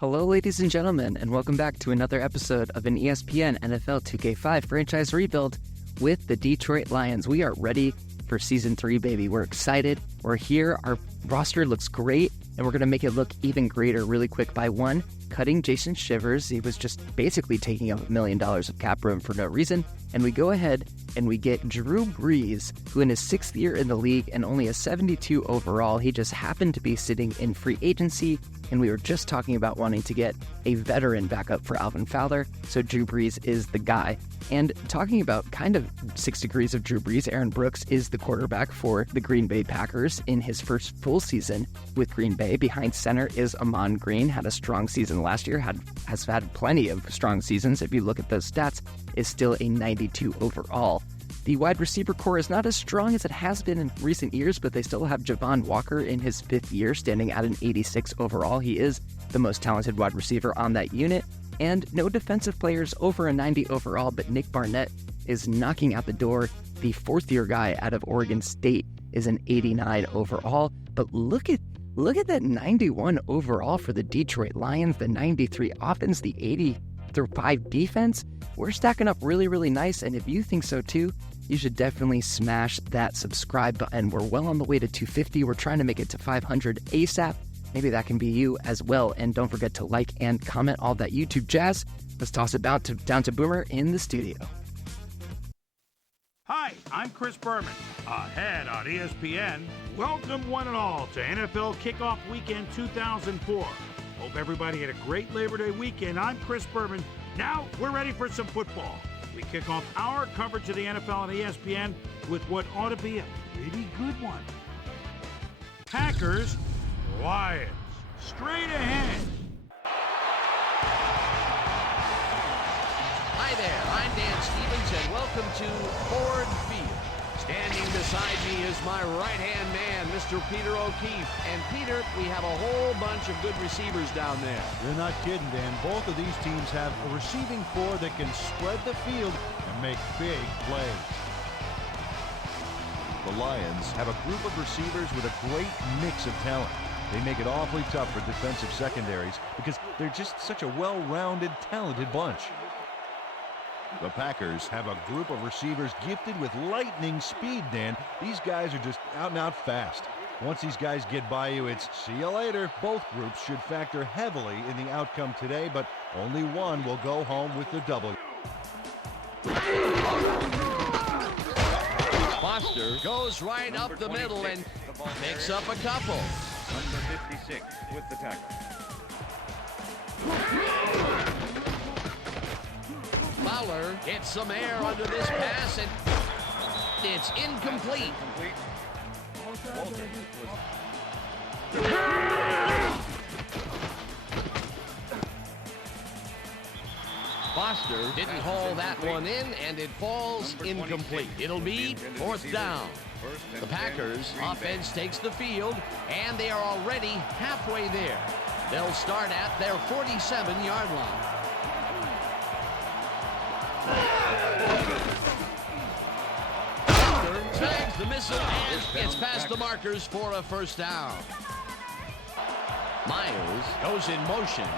Hello, ladies and gentlemen, and welcome back to another episode of an ESPN NFL 2K5 franchise rebuild with the Detroit Lions. We are ready for Season 3, baby. We're excited. We're here. Our roster looks great, and we're going to make it look even greater really quick by one, cutting Jason Shivers. He was just basically taking up $1 million of cap room for no reason. And we go ahead and we get Drew Brees, who in his 6th year in the league and only a 72 overall, he just happened to be sitting in free agency. And we were just talking about wanting to get a veteran backup for Alvin Fowler. So Drew Brees is the guy. And talking about kind of 6 degrees of Drew Brees, Aaron Brooks is the quarterback for the Green Bay Packers in his first full season with Green Bay. Behind center is Ahman Green, had a strong season last year, has had plenty of strong seasons. If you look at those stats, is still a 92 overall. The wide receiver core is not as strong as it has been in recent years, but they still have Javon Walker in his 5th year, standing at an 86 overall. He is the most talented wide receiver on that unit. And no defensive players over a 90 overall, but Nick Barnett is knocking out the door. The 4th-year guy out of Oregon State is an 89 overall. But look at that 91 overall for the Detroit Lions, the 93 offense, the 80-5 defense. We're stacking up really, really nice, and if you think so too, you should definitely smash that subscribe button. We're well on the way to 250. We're trying to make it to 500 ASAP. Maybe that can be you as well. And don't forget to like and comment all that YouTube jazz. Let's toss it down to Boomer in the studio. Hi, I'm Chris Berman, ahead on ESPN. Welcome one and all to NFL Kickoff Weekend 2004. Hope everybody had a great Labor Day weekend. I'm Chris Berman. Now we're ready for some football. We kick off our coverage of the NFL on ESPN with what ought to be a pretty good one. Packers, Lions, straight ahead. Hi there, I'm Dan Stevens, and welcome to Ford Field. Standing beside me is my right-hand man, Mr. Peter O'Keefe. And Peter, we have a whole bunch of good receivers down there. You're not kidding, Dan. Both of these teams have a receiving core that can spread the field and make big plays. The Lions have a group of receivers with a great mix of talent. They make it awfully tough for defensive secondaries because they're just such a well-rounded, talented bunch. The Packers have a group of receivers gifted with lightning speed, Dan. These guys are just out and out fast. Once these guys get by you, it's see you later. Both groups should factor heavily in the outcome today, but only one will go home with the W. Foster goes right up the middle and picks up a couple. Number 56 with the tackle. Fowler gets some air under this pass, and it's incomplete. Foster didn't haul that one in, and it falls incomplete. It'll be 4th down. The Packers offense takes the field, and they are already halfway there. They'll start at their 47-yard line. Tags the missile and gets past the markers for a 1st down. Myers goes in motion.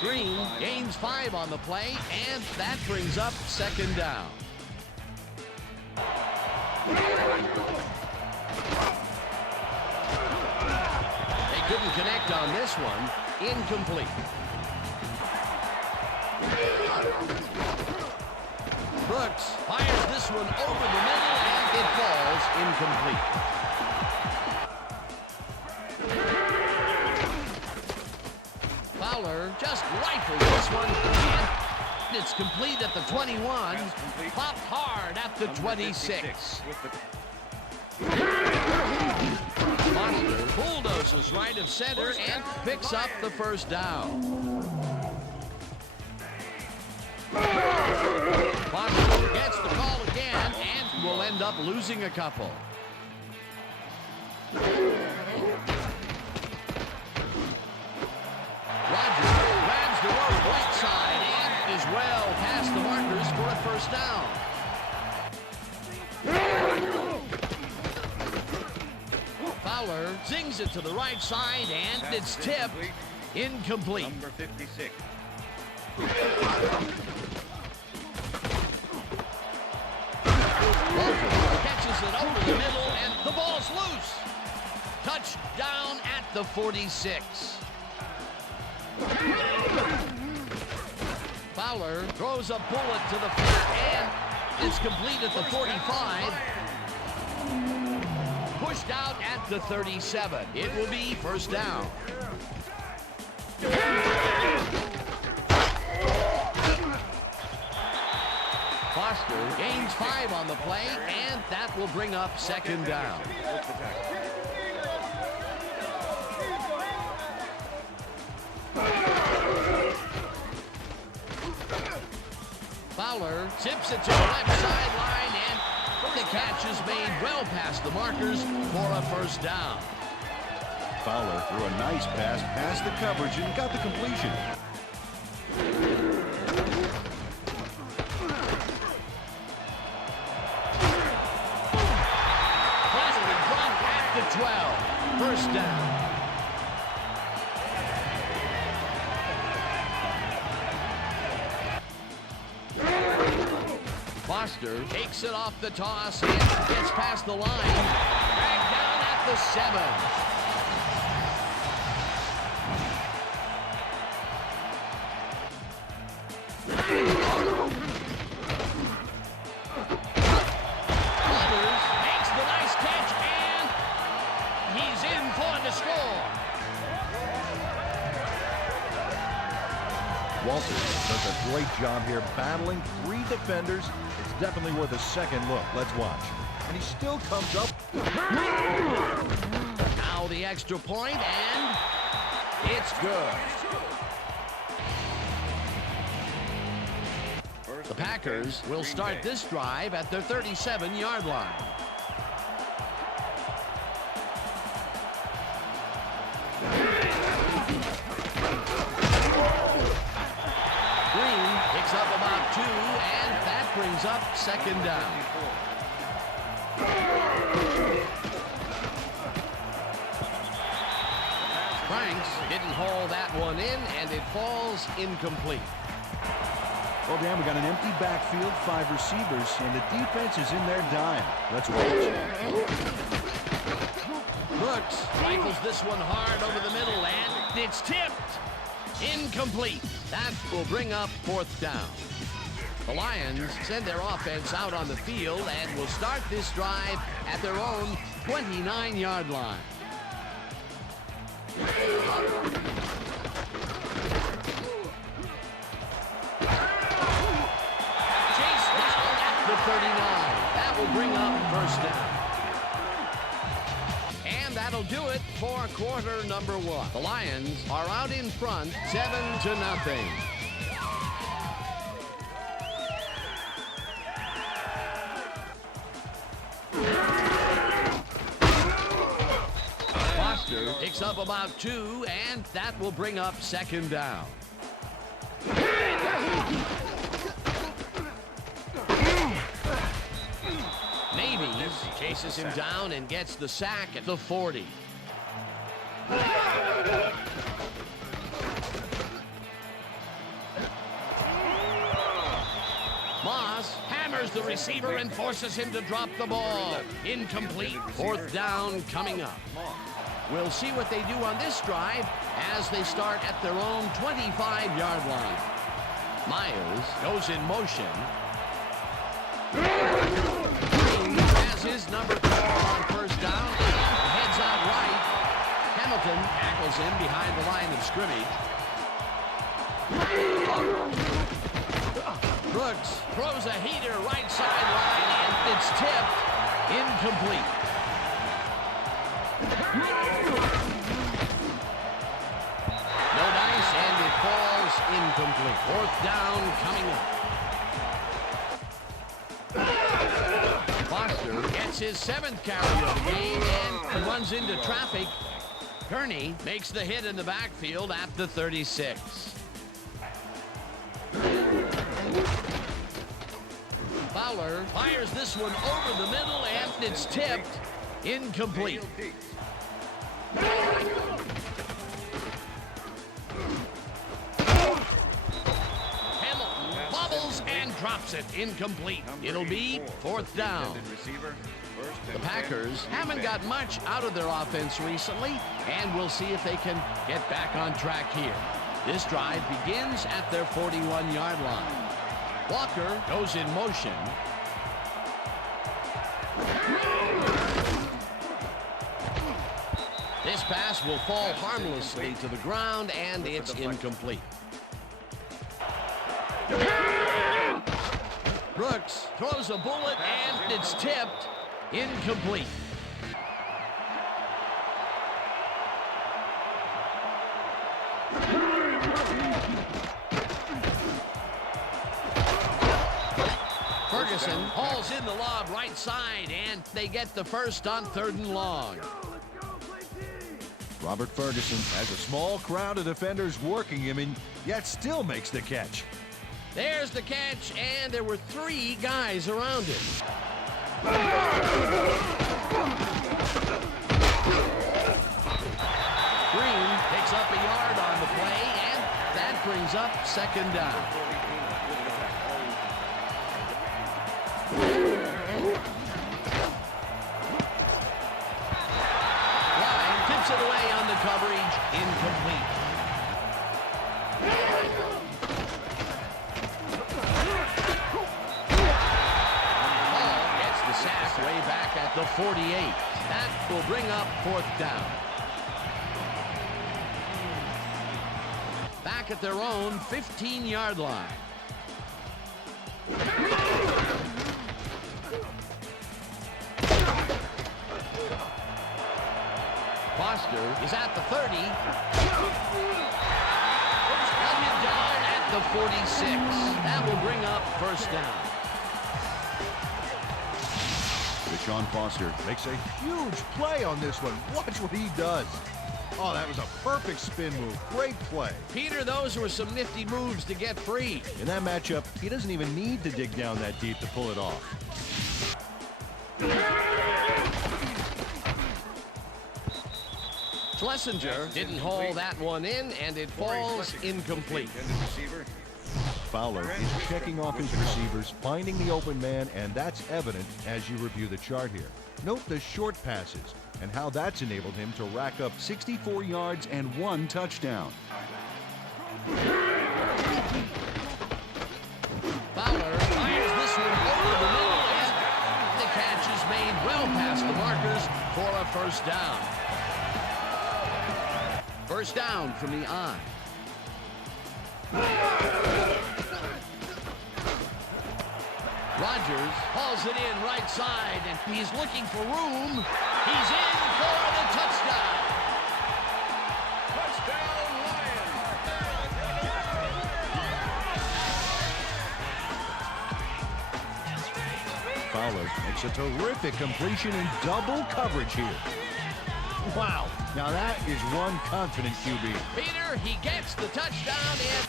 Green gains 5 on the play, and that brings up 2nd down. They couldn't connect on this one. Incomplete. Brooks fires this one over the middle, and it falls incomplete. Fowler just rifles this one, and it's complete at the 21, popped hard at the 26. Foster bulldozes right of center and picks up the 1st down. Foster gets the call again and will end up losing a couple. Rodgers grabs the rope right side and is well past the markers for a 1st down. Fowler zings it to the right side, and it's tipped. Incomplete. Number 56. Walker catches it over the middle, and the ball's loose. Touchdown at the 46. Fowler throws a bullet to the flat, and it's complete at the 45. Pushed out at the 37. It will be first down. Foster gains 5 on the play, and that will bring up second down. Fowler tips it to the left sideline, and the catch is made well past the markers for a first down. Fowler threw a nice pass past the coverage and got the completion. Finally dropped at the 12. First down. Foster takes it off the toss and gets past the line. Dragged down at the 7. Walters makes the nice catch, and he's in for the score. Walker does a great job here battling 3 defenders. It's definitely worth a second look. Let's watch. And he still comes up. Now the extra point, and it's good. The Packers will start this drive at their 37-yard line. Green picks up about 2, and that brings up second down. Franks didn't haul that one in, and it falls incomplete. Well, Dan, we got an empty backfield, 5 receivers, and the defense is in their dime. Let's watch. Brooks rifles this one hard over the middle, and it's tipped. Incomplete. That will bring up fourth down. The Lions send their offense out on the field and will start this drive at their own 29-yard line. Chase down at the 39. That will bring up first down. And that'll do it for quarter number 1. The Lions are out in front, 7-0. Foster picks up about 2, and that will bring up second down. Navies chases him down and gets the sack at the 40. Moss hammers the receiver and forces him to drop the ball. Incomplete. Fourth down coming up. We'll see what they do on this drive as they start at their own 25-yard line. Myers goes in motion. Green has his number 4 on first down and heads out right. Hamilton tackles him behind the line of scrimmage. Brooks throws a heater right sideline, and it's tipped. Incomplete. No dice, and it falls incomplete. Fourth down coming up. Foster gets his 7th carry of the game and runs into traffic. Kearney makes the hit in the backfield at the 36. Fowler fires this one over the middle, and it's tipped. Incomplete. Hamilton bobbles and drops it. Incomplete. It'll be fourth down. The Packers haven't got much out of their offense recently, and we'll see if they can get back on track here. This drive begins at their 41-yard line. Walker goes in motion. This pass will fall harmlessly to the ground, and it's incomplete. Brooks throws a bullet, and it's tipped. Incomplete. Ferguson hauls in the lob right side, and they get the first on 3rd and long. Robert Ferguson has a small crowd of defenders working him and yet still makes the catch. There's the catch, and there were 3 guys around him. Green picks up a yard on the play, and that brings up 2nd down. Line tips it away on the coverage. Incomplete. Way back at the 48. That will bring up 4th down. Back at their own 15-yard line. Foster is at the 30. Down at the 46. That will bring up 1st down. Sean Foster makes a huge play on this one. Watch what he does. Oh, that was a perfect spin move. Great play. Peter, those were some nifty moves to get free. In that matchup, he doesn't even need to dig down that deep to pull it off. Schlesinger didn't haul that one in, and it falls incomplete. Fowler is checking off his receivers, finding the open man, and that's evident as you review the chart here. Note the short passes and how that's enabled him to rack up 64 yards and 1 touchdown. Fowler fires this one over the middle, and the catch is made well past the markers for a 1st down. 1st down from the eye. Rodgers hauls it in right side, and he's looking for room. He's in for the touchdown. Touchdown, Lions! Fowler makes a terrific completion in double coverage here. Wow, now that is one confident QB. Peter, he gets the touchdown in.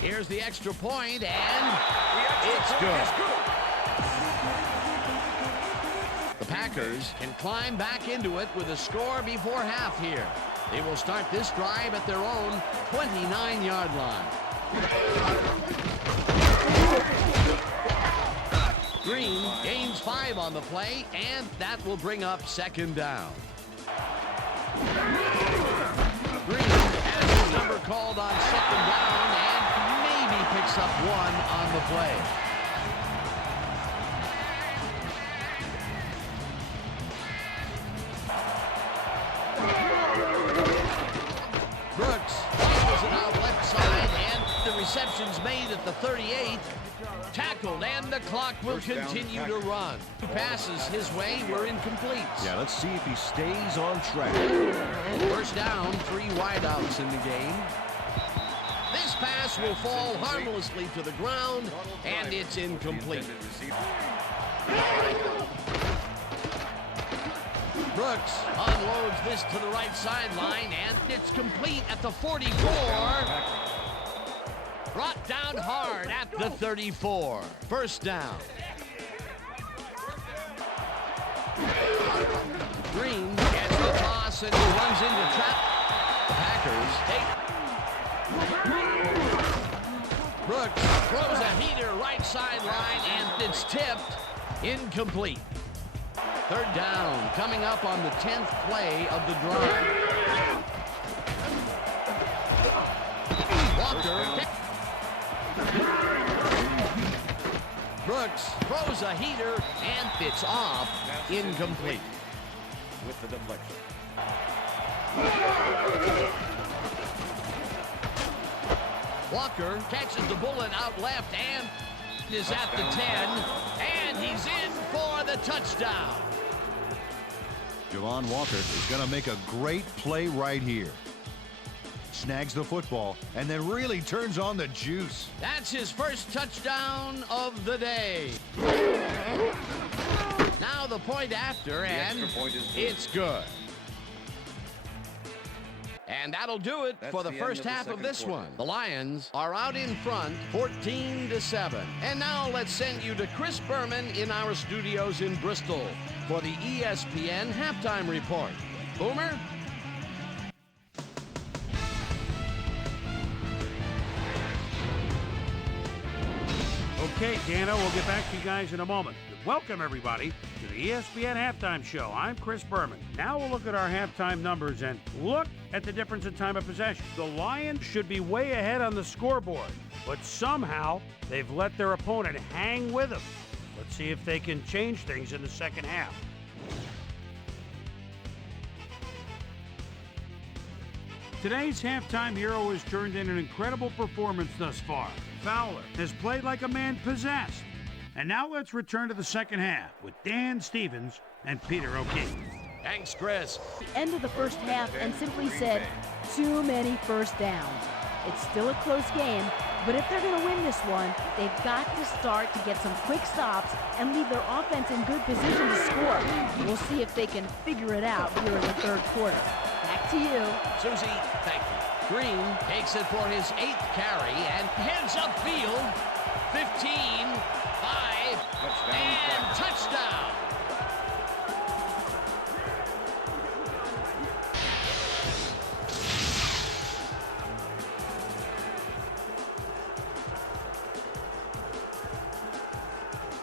Here's the extra point, and it's good. The Packers can climb back into it with a score before half here. They will start this drive at their own 29-yard line. Green gains 5 on the play, and that will bring up 2nd down. Green has his number called on 2nd down, and maybe picks up 1 on the play. Brooks fumbles it out left side, and the reception's made at the 38. Tackled, and the clock will continue to run. 2 passes his way were incomplete. Yeah, let's see if he stays on track. 1st down, 3 wideouts in the game. This pass will fall harmlessly to the ground, and it's incomplete. Brooks unloads this to the right sideline, and it's complete at the 44. Brought down hard at the 34. 1st down. Green gets the Wilson runs into trap. The Packers take. Brooks throws a heater right sideline, and it's tipped. Incomplete. Third down coming up on the 10th play of the drive. Walker. Brooks throws a heater, and it's off. Incomplete. With the deflection. Walker catches the bullet out left and is at the 10, and he's in for the touchdown. Javon Walker is going to make a great play right here. Snags the football and then really turns on the juice. That's his first touchdown of the day. Now the point after, and it's good. And that'll do it for the first half of this one. The Lions are out in front, 14-7. And now let's send you to Chris Berman in our studios in Bristol for the ESPN halftime report. Boomer? Okay, Dano, we'll get back to you guys in a moment. Welcome, everybody, to the ESPN Halftime Show. I'm Chris Berman. Now we'll look at our halftime numbers and look at the difference in time of possession. The Lions should be way ahead on the scoreboard, but somehow they've let their opponent hang with them. Let's see if they can change things in the second half. Today's halftime hero has turned in an incredible performance thus far. Fowler has played like a man possessed. And now let's return to the second half with Dan Stevens and Peter O'Keefe. Thanks, Chris. The end of the first half and simply said, too many first downs. It's still a close game, but if they're going to win this one, they've got to start to get some quick stops and leave their offense in good position to score. We'll see if they can figure it out here in the third quarter. Back to you. Susie, thank you. Green takes it for his 8th carry and heads upfield. 15, 5, and touchdown.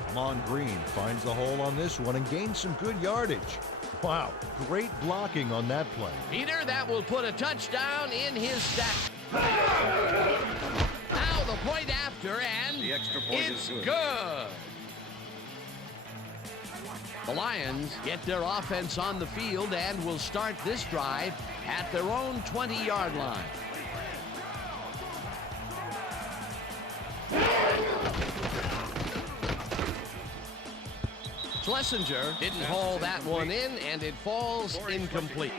Ahman Green finds the hole on this one and gains some good yardage. Wow, great blocking on that play. Peter, that will put a touchdown in his stack. Now the point after, and the extra point it's is good. The Lions get their offense on the field and will start this drive at their own 20-yard line. Schlesinger didn't haul that one in, and it falls incomplete.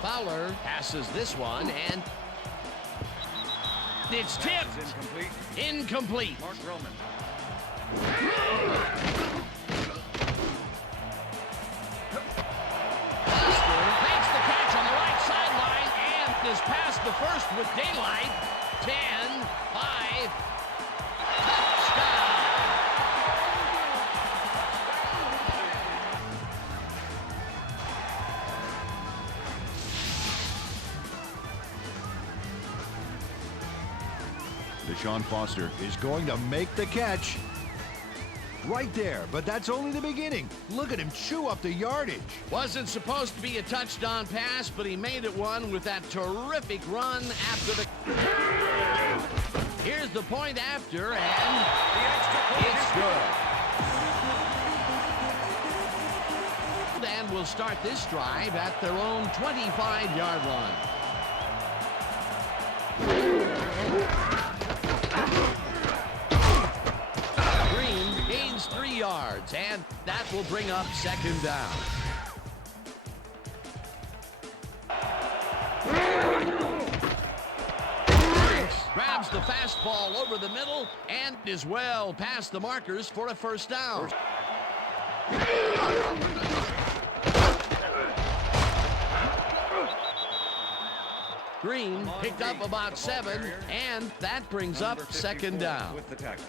Fowler passes this one, and it's tipped. Incomplete. Mark Roman. Foster makes the catch on the right sideline and is past the first with daylight. 10, 5, touchdown. Deshaun Foster is going to make the catch. Right there, but that's only the beginning. Look at him chew up the yardage. Wasn't supposed to be a touchdown pass, but he made it one with that terrific run after the... Here's the point after, and it's good. And we'll start this drive at their own 25-yard line. Green gains 3 yards, and that will bring up second down. Grabs the fastball over the middle and is well past the markers for a first down. Green picked up about 7, and that brings up second down. With the tackle.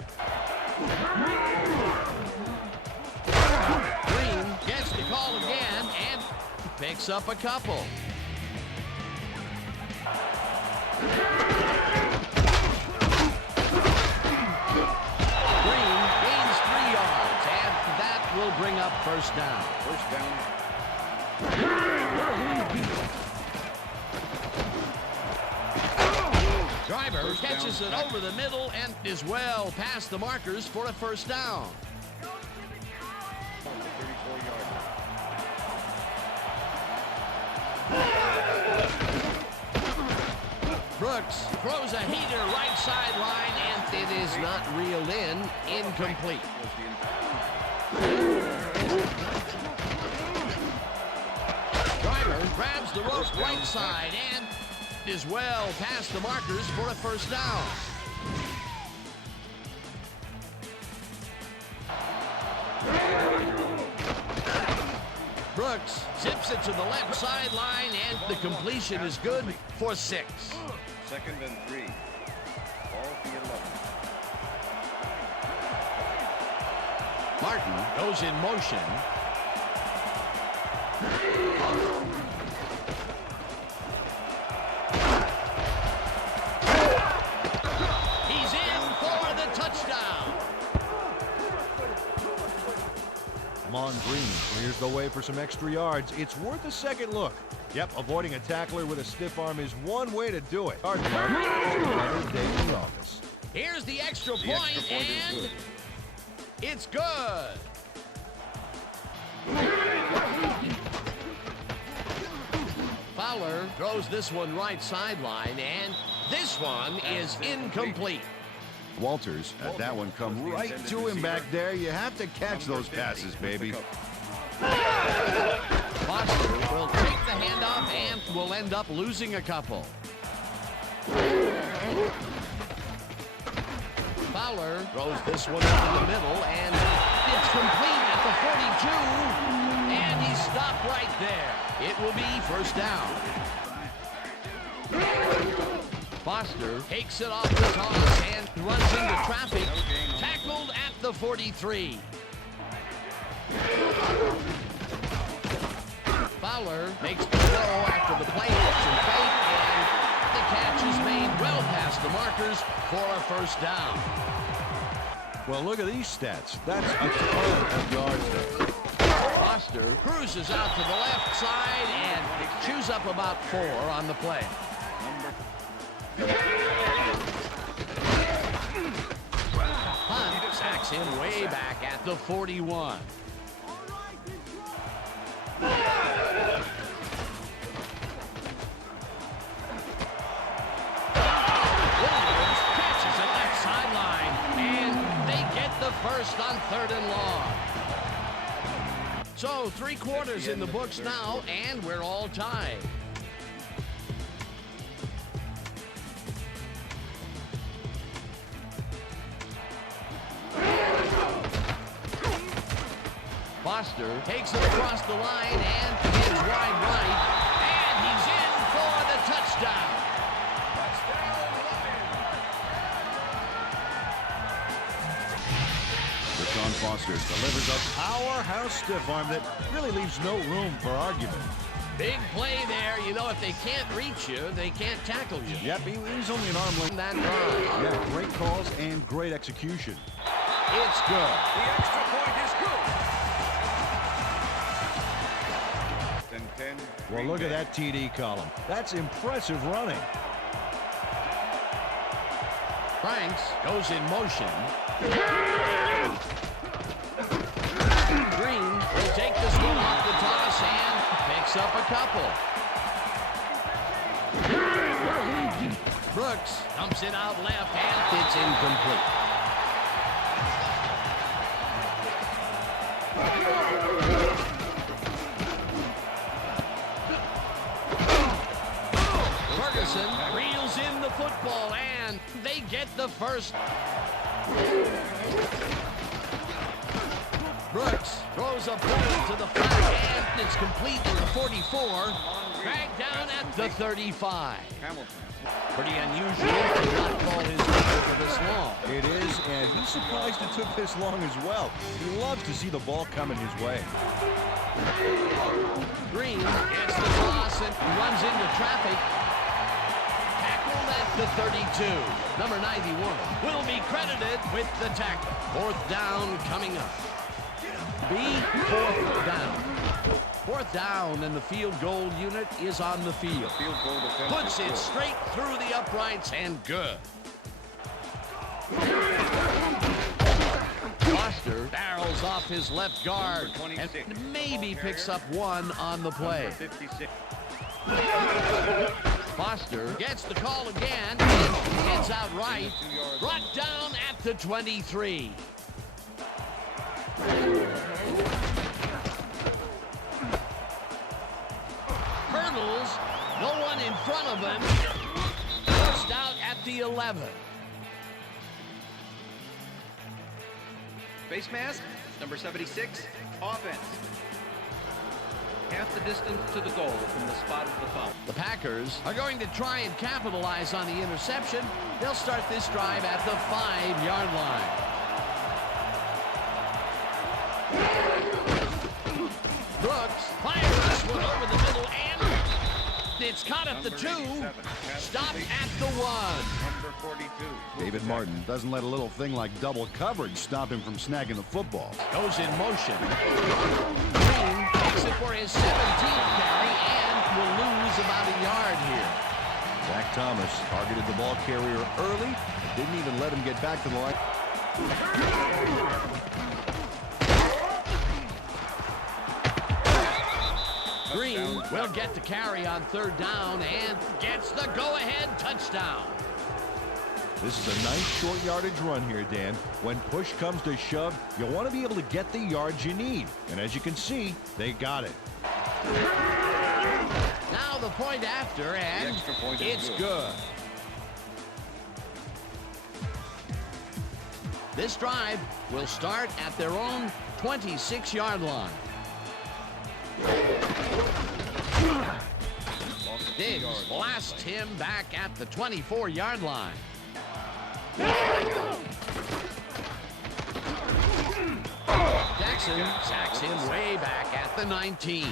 Green picks up a couple. Green gains 3 yards, and that will bring up first down. First down. Driver catches it over the middle and is well past the markers for a first down. Brooks throws a heater right sideline, and it is not reeled in. Incomplete. Driver grabs the rope right side and is well past the markers for a first down. Brooks zips it to the left sideline, and the completion is good for 6. 2nd and 3. Ball to the 11. Martin goes in motion. He's in for the touchdown. Ahman Green clears the way for some extra yards. It's worth a second look. Yep, avoiding a tackler with a stiff arm is one way to do it. Hard mark. Another day in the office. Here's the extra point, and it's good. Fowler throws this one right sideline, and this one is incomplete. Walters had that one come right to him back there. You have to catch those passes, baby. Foster will take the handoff and will end up losing a couple. Fowler throws this one up in the middle, and it's complete at the 42, and he stopped right there. It will be first down. Foster takes it off the toss and runs into traffic, tackled at the 43. Fowler makes the throw after the play action fake, and the catch is made well past the markers for a first down. Well, look at these stats. That's a ton of yards there. Foster cruises out to the left side and chews up about 4 on the play. Hunt sacks him way back at the 41. Williams catches it left sideline, and they get the first on 3rd and long. So 3 quarters in the books now, and we're all tied. Foster takes it across the line and is wide right, and he's in for the touchdown. Javon Foster delivers a powerhouse stiff arm that really leaves no room for argument. Big play there. You know, if they can't reach you, they can't tackle you. Yep, he's only an arm length. That drive. Yeah, great calls and great execution. It's good. The extra point is good. Well, look at that TD column. That's impressive running. Franks goes in motion. Green will take this one off the toss and picks up a couple. Brooks dumps it out left, and it's incomplete. Ferguson reels in the football, and they get the first. Brooks throws a ball to the flat, and it's complete at the 44. Dragged down at the 35. Hamilton. Pretty unusual to not call his number for this long. It is, and he's surprised it took this long as well. He loves to see the ball coming his way. Green gets the toss and runs into traffic. Tackled at the 32. Number 91 will be credited with the tackle. Fourth down coming up. Fourth down. Fourth down, and the field goal unit is on the field. Field goal defense. Puts it straight through the uprights and good. Foster barrels off his left guard and maybe picks up one on the play. 56. Foster gets the call again and heads out right. Brought down at the 23. Hurdles, no one in front of him. First out at the 11. Face mask, number 76, offense. Half the distance to the goal from the spot of the foul. The Packers are going to try and capitalize on the interception. They'll start this drive at the 5-yard line. Brooks fires one over the middle, and it's caught at the 2, stopped at the 1. Number 42. David Martin doesn't let a little thing like double coverage stop him from snagging the football. Goes in motion. Green takes it for his 17th carry and will lose about a yard here. Zach Thomas targeted the ball carrier early, but didn't even let him get back to the line. Green will get the carry on third down and gets the go-ahead touchdown. This is a nice short yardage run here, Dan. When push comes to shove, you want to be able to get the yards you need. And as you can see, they got it. Now the point after, and The extra point is it's good. This drive will start at their own 26-yard line. Diggs blasts him back at the 24-yard line. Jackson sacks him way back at the 19.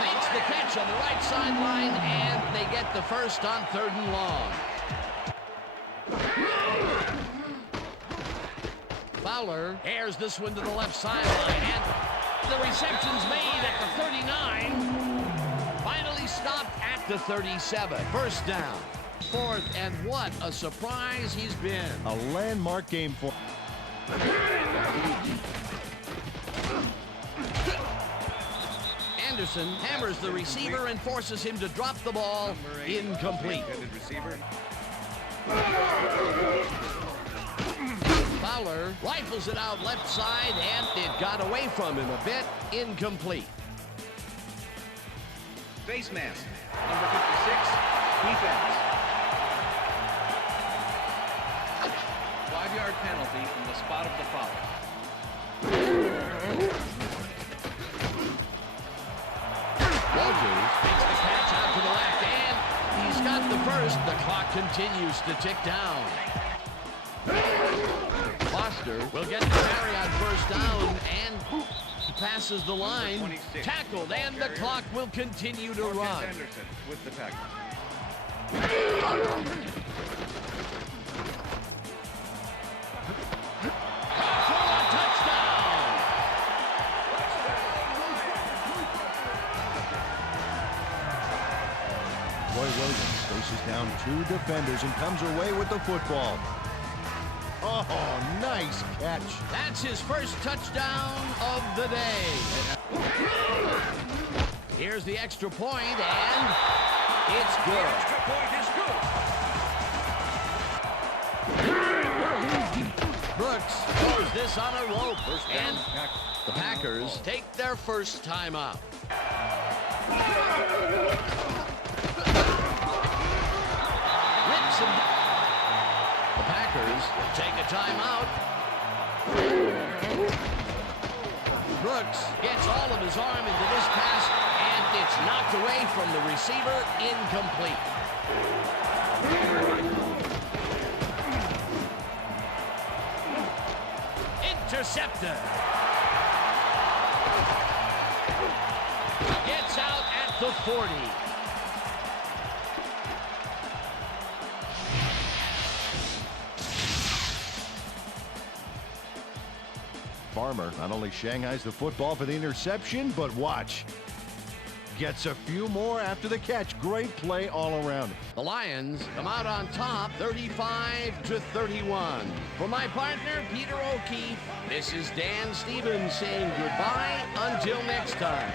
Makes the catch on the right sideline, and they get the first on 3rd and long. Fowler airs this one to the left sideline, and the reception's made at the 39. Finally stopped at the 37. First down. Fourth, and what a surprise he's been. A landmark game for... Anderson hammers the receiver and forces him to drop the ball. Incomplete. Receiver. Fowler rifles it out left side, and it got away from him a bit. Incomplete. Face mask, number 56, defense. 5-yard penalty from the spot of the foul. Walker makes the catch out to the left, and he's got the first. The clock continues to tick down. Foster will get the carry on first down, and he passes the line. Tackled, and the clock will continue to run. Anderson with the tackle. For a touchdown! Roy Williams faces down 2 defenders and comes away with the football. Oh, nice catch. That's his first touchdown of the day. Here's the extra point, and it's good. Extra point is good. Brooks throws this on a rope, and the Packers take their first time out. Packers take a timeout. Brooks gets all of his arm into this pass, and it's knocked away from the receiver, incomplete. Intercepted. Gets out at the 40. Farmer not only shanghais the football for the interception, but watch. Gets a few more after the catch. Great play all around. The Lions come out on top, 35-31. For my partner, Peter O'Keefe, this is Dan Stevens saying goodbye until next time.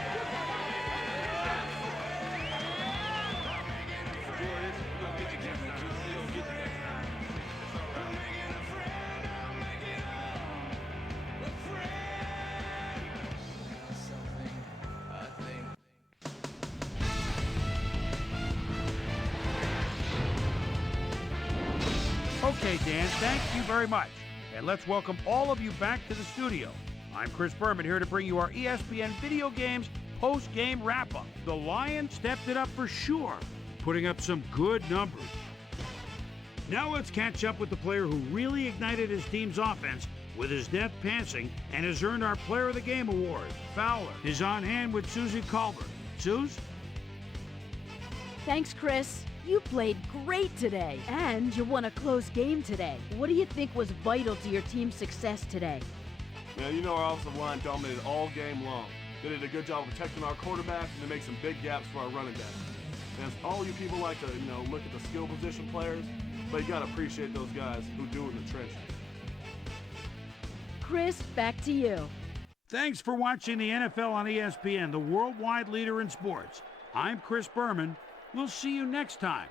Okay, Dan, thank you very much. And let's welcome all of you back to the studio. I'm Chris Berman here to bring you our ESPN Video Games post-game wrap-up. The Lions stepped it up for sure, putting up some good numbers. Now let's catch up with the player who really ignited his team's offense with his deft passing and has earned our Player of the Game award. Fowler is on hand with Susie Culver. Suze? Thanks, Chris. You played great today, and you won a close game today. What do you think was vital to your team's success today? Yeah, you know our offensive line dominated all game long. They did a good job of protecting our quarterback, and they make some big gaps for our running back. And all you people like to, look at the skill position players, but you got to appreciate those guys who do it in the trenches. Chris, back to you. Thanks for watching the NFL on ESPN, the worldwide leader in sports. I'm Chris Berman. We'll see you next time.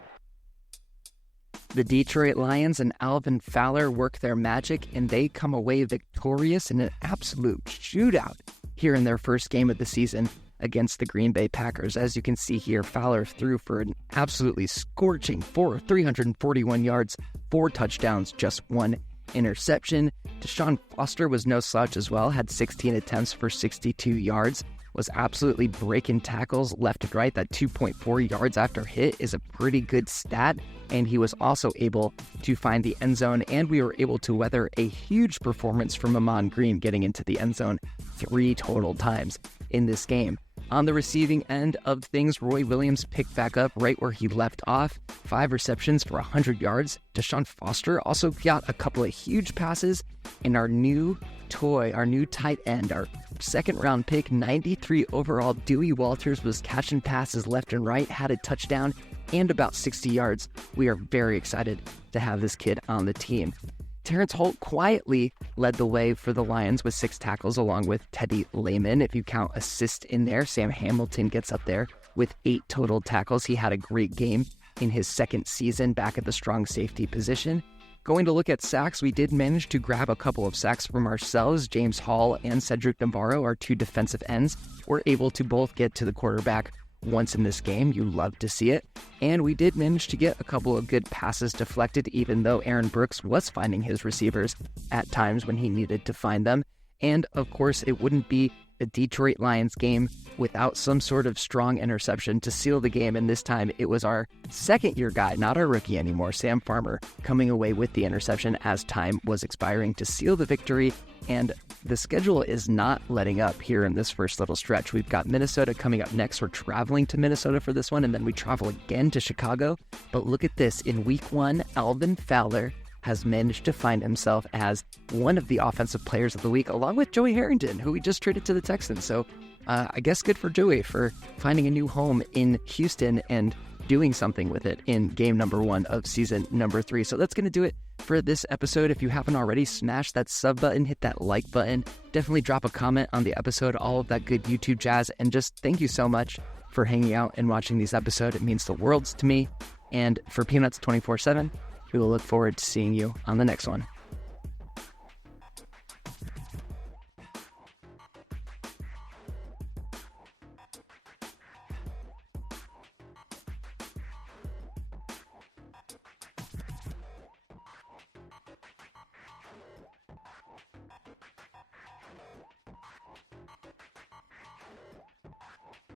The Detroit Lions and Alvin Fowler work their magic, and they come away victorious in an absolute shootout here in their first game of the season against the Green Bay Packers. As you can see here, Fowler threw for an absolutely scorching 341 yards, 4 touchdowns, just 1 interception. Deshaun Foster was no slouch as well, had 16 attempts for 62 yards. Was absolutely breaking tackles left and right. That 2.4 yards after hit is a pretty good stat, and he was also able to find the end zone, and we were able to weather a huge performance from Ahman Green getting into the end zone 3 total times in this game. On the receiving end of things, Roy Williams picked back up right where he left off, 5 receptions for 100 yards. Deshaun Foster also got a couple of huge passes, and our new toy, our new tight end, our second-round pick, 93 overall, Dewey Walters was catching passes left and right, had a touchdown and about 60 yards. We are very excited to have this kid on the team. Terrence Holt quietly led the way for the Lions with 6 tackles along with Teddy Lehman. If you count assist in there, Sam Hamilton gets up there with 8 total tackles. He had a great game in his second season back at the strong safety position. Going to look at sacks, we did manage to grab a couple of sacks from ourselves. James Hall and Cedric Navarro, our 2 defensive ends, were able to both get to the quarterback once in this game. You love to see it. And we did manage to get a couple of good passes deflected, even though Aaron Brooks was finding his receivers at times when he needed to find them. And of course, it wouldn't be a Detroit Lions game without some sort of strong interception to seal the game. And this time it was our second-year guy, not our rookie anymore, Sam Farmer, coming away with the interception as time was expiring to seal the victory. And the schedule is not letting up here in this first little stretch. We've got Minnesota coming up next. We're traveling to Minnesota for this one, and then we travel again to Chicago. But look at this. In week 1, Alvin Fowler has managed to find himself as one of the offensive players of the week, along with Joey Harrington, who we just traded to the Texans. So I guess good for Joey for finding a new home in Houston and doing something with it in game number 1 of season number 3. So that's going to do it for this episode. If you haven't already, smash that sub button, hit that like button, definitely drop a comment on the episode, all of that good YouTube jazz, and just thank you so much for hanging out and watching these episodes. It means the world to me. And for Peanuts 24/7, we will look forward to seeing you on the next one.